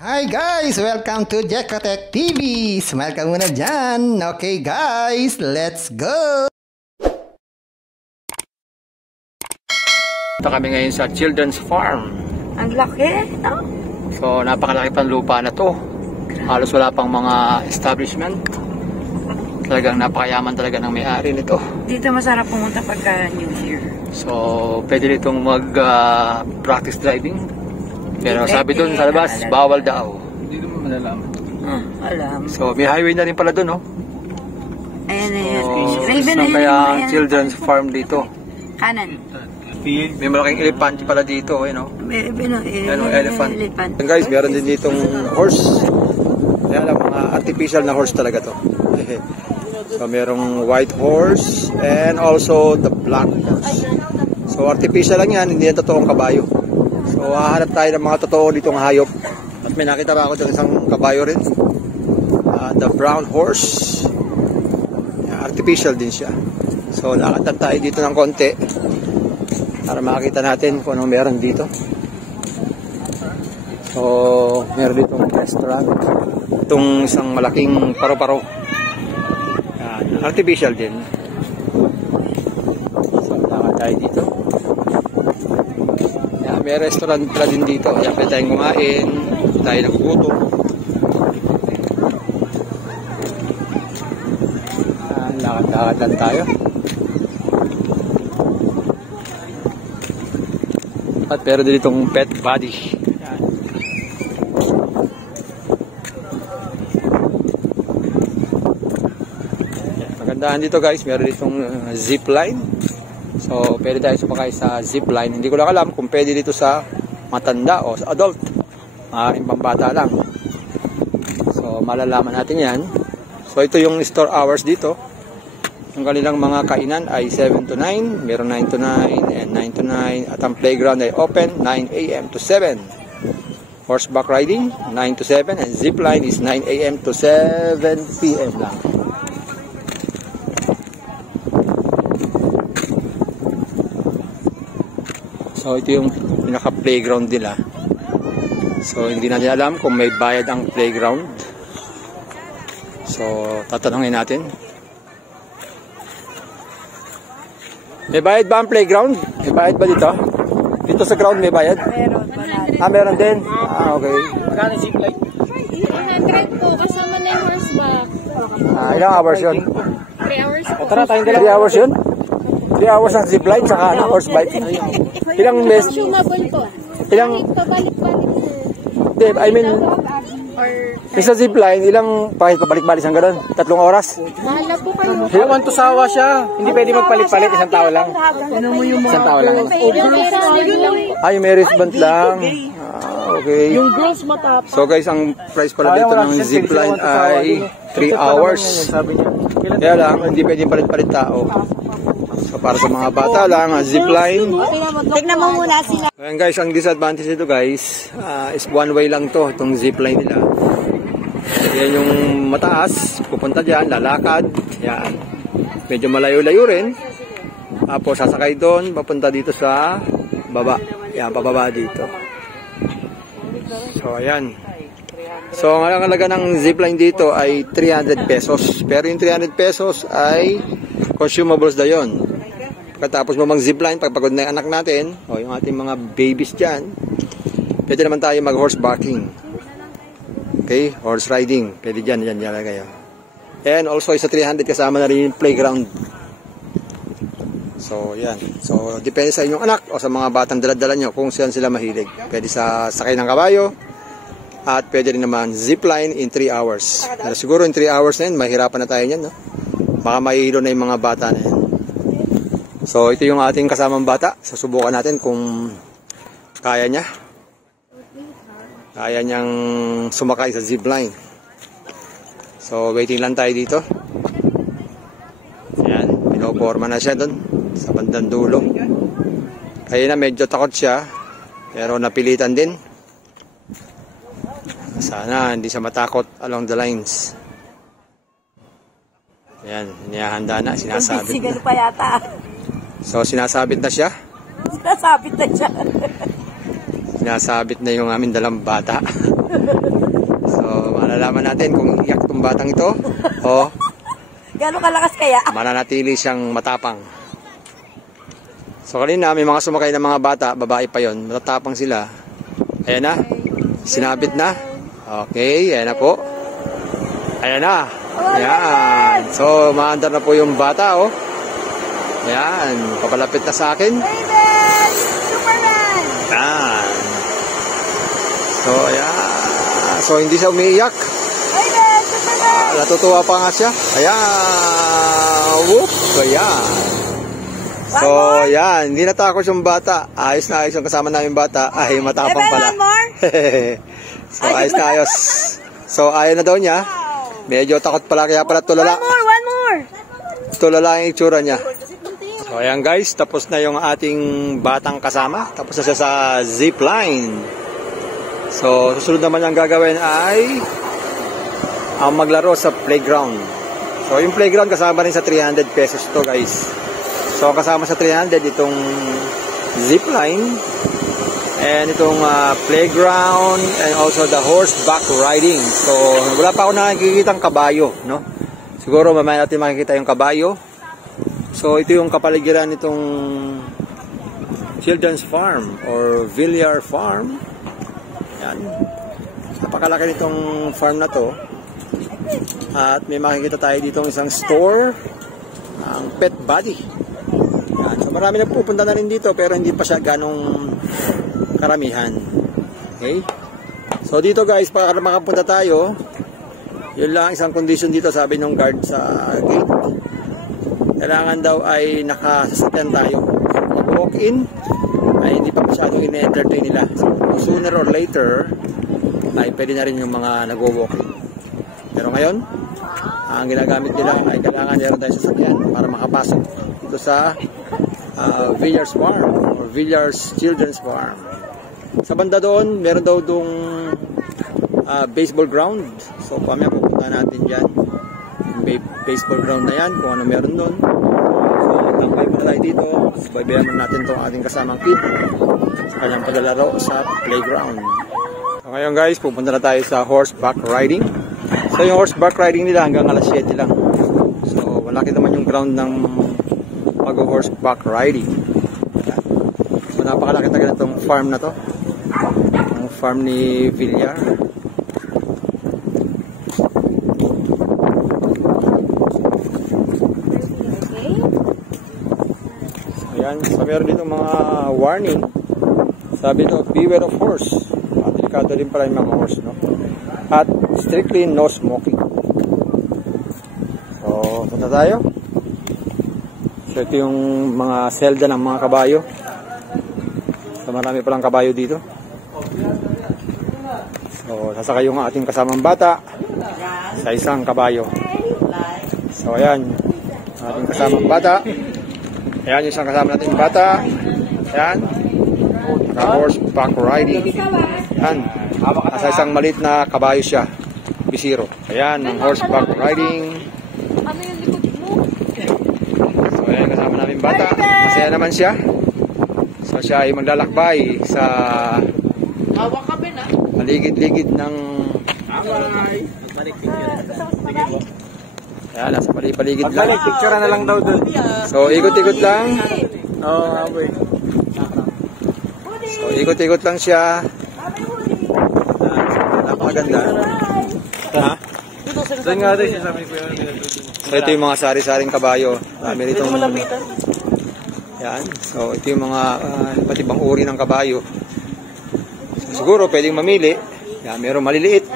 Hi guys! Welcome to Jekotech TV! Smile ka muna dyan! Okay guys, let's go! Ito kami ngayon sa Children's Farm. Ang laki, no? So napakalaki pang lupa na to. Halos wala pang mga establishment. Talagang napakayaman talaga ng may-ari nito. Dito masarap pumunta pagka New Year. So pwede ditong mag-practice driving. Pero sabi doon sa labas, bawal daw. Hindi naman malalaman. Alam. So may highway na rin pala doon, no? Ayan na yan. So, Raven saan na kaya yan. ang Children's Farm dito? Kanan. May malaking elepante pala dito, you know? Elephant. And guys, meron din ditong horse. Yan lang, mga artificial na horse talaga to. So merong white horse and also the black horse. So artificial lang yan, hindi yan totoong kabayo. So hahanap tayo ng mga totoo ditong hayop. At may nakita ba ako dyan isang kabayo rin. The brown horse. Artificial din siya. So lakad tayo dito ng konti para makita natin kung anong meron dito. So meron ditong restaurant. Itong isang malaking paro-paro. Artificial din. So lakad tayo dito. May restaurant pala din dito. Kaya pwede tayong kumain. Tayo nagugutom. Lakad-lakad lang tayo. At pero din itong pet body. Yan. Magandaan dito guys. Meron ditong zip line. So, pwede tayo sumakay sa zipline. Hindi ko lang alam kung pwede dito sa matanda o sa adult. Maaaring pambata lang. So, malalaman natin yan. So, ito yung store hours dito. Ang kanilang mga kainan ay 7 to 9. Meron 9 to 9 and 9 to 9. At ang playground ay open 9 a.m. to 7. Horseback riding 9 to 7. And zipline is 9 a.m. to 7 p.m. lang. So ito yung pinaka-playground nila. So hindi natin alam kung may bayad ang playground. So tatanungin natin. May bayad ba ang playground? May bayad ba dito? Dito sa ground may bayad? Meron. Meron din? Okay. Magkano zipline? 100 po. Kasama na yung horseback. Ilang hours yun? 3 hours po. Tara, tayong 3 hours yun? 3 hours ng zipline saka horse bike. Ilang mes? Consumable po. Ilang? Pabalik-balik. I mean, isa zipline, ilang pabalik-balik ang gano'n? 3 oras? Mahal na po kayo. Iwan to sawa siya. Hindi pwede magpalit-palit, isang tao lang. Isang tao lang. Ay, may wristband lang. Okay. Yung girls matap. So guys, ang price pala dito ng zipline ay 3 hours. Kaya lang, hindi pwede palit-palit tao. So para sa mga bata lang, zipline. Tignan mo muna sila. Ayan guys, ang disadvantage nito guys, is one way lang to, itong zipline nila. Yan yung mataas, pupunta dyan, lalakad. Yan. Medyo malayo-layo rin. Tapos sasakay doon, papunta dito sa baba. Yan, pababa dito. So ayan. So ang halaga ng zipline dito ay 300 pesos. Pero yung 300 pesos ay consumables na yun. Pagkatapos mo mag-zipline, pagpagod na yung anak natin, o yung ating mga babies dyan, pwede naman tayo mag-horsebacking. Okay? Horse riding. Pwede dyan kayo. And also, isa 300 kasama na rin yung playground. So, yan. So, depende sa inyong anak o sa mga batang daladala nyo kung saan sila mahilig. Pwede sa sakay ng kabayo at pwede rin naman zipline in 3 hours. Pero siguro in 3 hours na yun, mahirapan na tayo yan, no? Baka mahihilo na yung mga bata na yan. So, ito yung ating kasamang bata. Susubukan natin kung kaya niya. Kaya niyang sumakay sa zipline. So, waiting lang tayo dito. Ayan, pinoporma na siya doon sa bandang dulo. Kaya na medyo takot siya, pero napilitan din. Sana hindi siya matakot along the lines. Ayan, inihahanda na, sinasabit Sigal na. pa yata. So, sinasabit na siya. Sinasabit na siya. Sinasabit na yung aming dalang bata. So, malalaman natin kung iyak itong batang ito o Gano'ng kalakas kaya? mananatili siyang matapang. So, kanina may mga sumakay na mga bata, babae pa yon, matatapang sila. Ayan na, sinabit na. Okay, ayan na po. Ayan na. Ayan. So, maandar na po yung bata, oh. Ayan, papalapit na sa akin. Ayan. So, ayan. So, hindi siya umiiyak. Natutuwa pa nga siya. Ayan. Whoop. So, ayan. So, ayan. Hindi natakot yung bata. Ayos na ayos yung kasama namin bata. Ay, matapang pala. So, ayos na ayos. So, ayaw na daw niya. Medyo takot pala. Kaya pala tulala. One more. Tulala yung itsura niya. So, ayan guys. Tapos na yung ating batang kasama. Tapos na siya sa zipline. So, susunod naman ang gagawin ay ang maglaro sa playground. So, yung playground kasama rin sa 300 pesos to guys. So, kasama sa 300 itong zipline and itong playground and also the horseback riding. So, wala pa ako nakikita ang kabayo, no? Siguro mamaya natin makikita yung kabayo. So, ito yung kapaligiran nitong Children's Farm or Villar Farm. Yan. Napakalaki nitong farm na to. At may makikita tayo dito isang store, ang Pet Body. Yan. So, marami na pupunta na rin dito pero hindi pa siya ganong karamihan. Okay? So, dito guys, para makapunta tayo, yun lang isang condition dito, sabi ng guard sa gate. Kailangan daw ay nakasasakyan tayo. So, walk-in ay hindi pa masyadong in-entertain nila. So, sooner or later ay pwede na rin yung mga nag-walk-in. Pero ngayon, ang ginagamit nila ay kailangan meron tayo sasakyan para makapasok dito sa Villar's Farm or Villar's Children's Farm. Sa banda doon, meron daw doong baseball ground. So, pamaya pupunta natin dyan. Baseball ground na yan, kung ano meron doon. So, tambay muna tayo dito. Baybayan muna natin itong ating kasamang kid sa kanyang paglalaro sa playground. So, ngayon guys, pupunta na tayo sa horseback riding. So, yung horseback riding nila hanggang alas 7 lang. So, malaki naman yung ground ng pag-horseback riding. So, napakalaki talaga itong farm na to. Ang farm ni Villar. Ayan, so meron dito mga warning. Sabi ito, beware of horse. Delikado rin pala yung mga horse, no? At strictly no smoking. So, punta tayo. So, ito yung mga selda ng mga kabayo. So, marami palang kabayo dito. So, sasakay yung ating kasamang bata sa isang kabayo. So, ayan. Ating kasamang bata. Ayan yung isang kasama natin bata. Ayan. Horseback riding. Ayan. Nasa isang maliit na kabayo siya. Bisiro. Ayan, ang horseback riding. So, ayan kasama namin bata. Masaya naman siya. So, siya ay maglalakbay sa paligid-ligid ng ayan, nasa paligid lang. Picture na lang daw doon. So, ikot-ikot lang. Oo, So, ikot-ikot lang siya. Napakaganda. Ha? doon nga doon siya sabi ko yun. So, ito yung mga sari-saring kabayo. Marami rito. Yan. So, ito yung mga iba't ibang uri ng kabayo. So, siguro, pwedeng mamili. Yan, merong maliliit.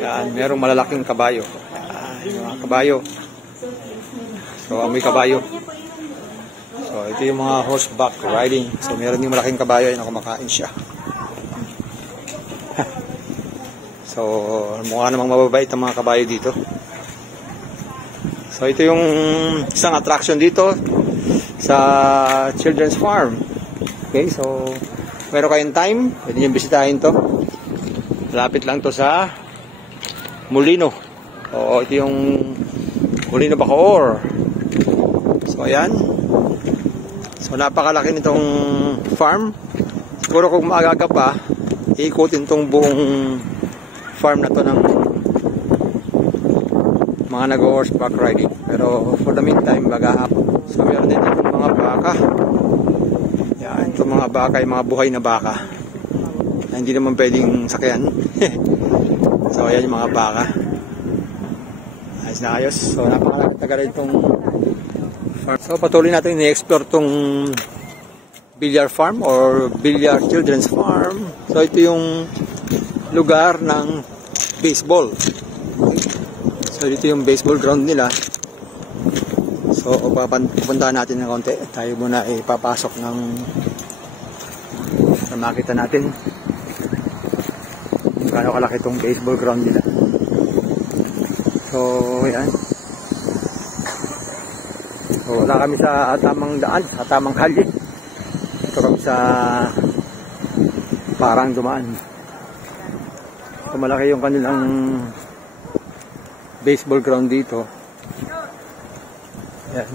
Yan, merong malalaking kabayo. Yan, yung mga kabayo. So, amoy kabayo. So, ito yung mga horseback riding. So, meron yung malaking kabayo na kumakain siya. So, mukha namang mababait ang mga kabayo dito. So, ito yung isang attraction dito sa Children's Farm. Okay, so, meron kayong time, pwede nyo bisitahin to. Lapit lang to sa Molino. O, ito yung Molino Bacoor. So, ayan. So, napakalaki nitong farm. siguro kung maaga pa, iikutin tong buong farm na to ng mga nag-horseback riding. Pero for the meantime, maghahapon. So meron din itong mga baka. Yan, itong mga baka, yung mga buhay na baka na hindi naman pwedeng sakyan. So ayan yung mga baka. Ayos na ayos. So napakatagal rin itong farm. So patuloy natin i-explore itong Villar Farm or Villar Children's Farm. So ito yung lugar ng baseball. So dito yung baseball ground nila. So pupuntahan natin ng konti. Tayo muna ipapasok ng na makita natin kung gaano kalaki itong baseball ground nila. So yan. So wala kami sa tamang daan, sa tamang kalye. Ito kami sa parang dumaan. So malaki yung kanilang baseball ground dito. Yan.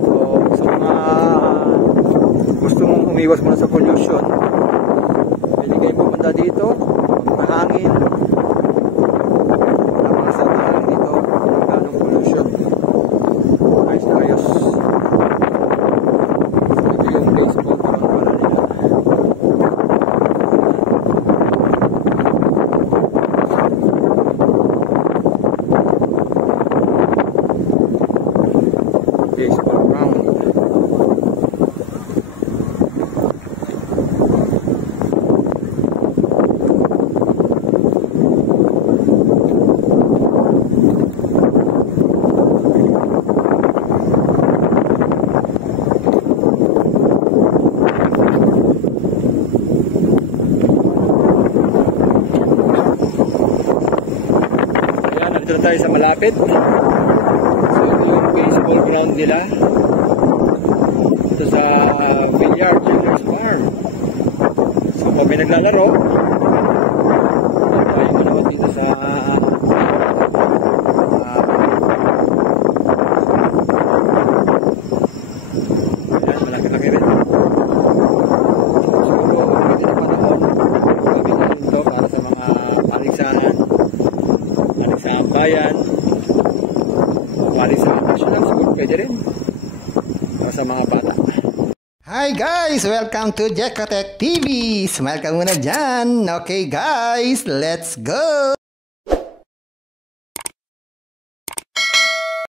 So sa mga gustong umiwas muna sa pollution, pwede kayo pumunta dito, mahangin. Napakasarap dito, ganong pollution. Ayos na ayos. Ito yung baseball ground pala nila. Baseball ground. Dito tayo sa malapit. So ito yung baseball ground nila. Ito sa Villar Children's Farm. So pag may naglalaro, tayo naman dito sa malaki-laki rin. So pwede na panahon. Gamitin ito para sa mga paligsahan. Sa bayan, paris sa national school, pwede rin para sa mga bata. Hi guys! Welcome to Jekotech TV! Smile ka muna dyan! Okay guys, let's go!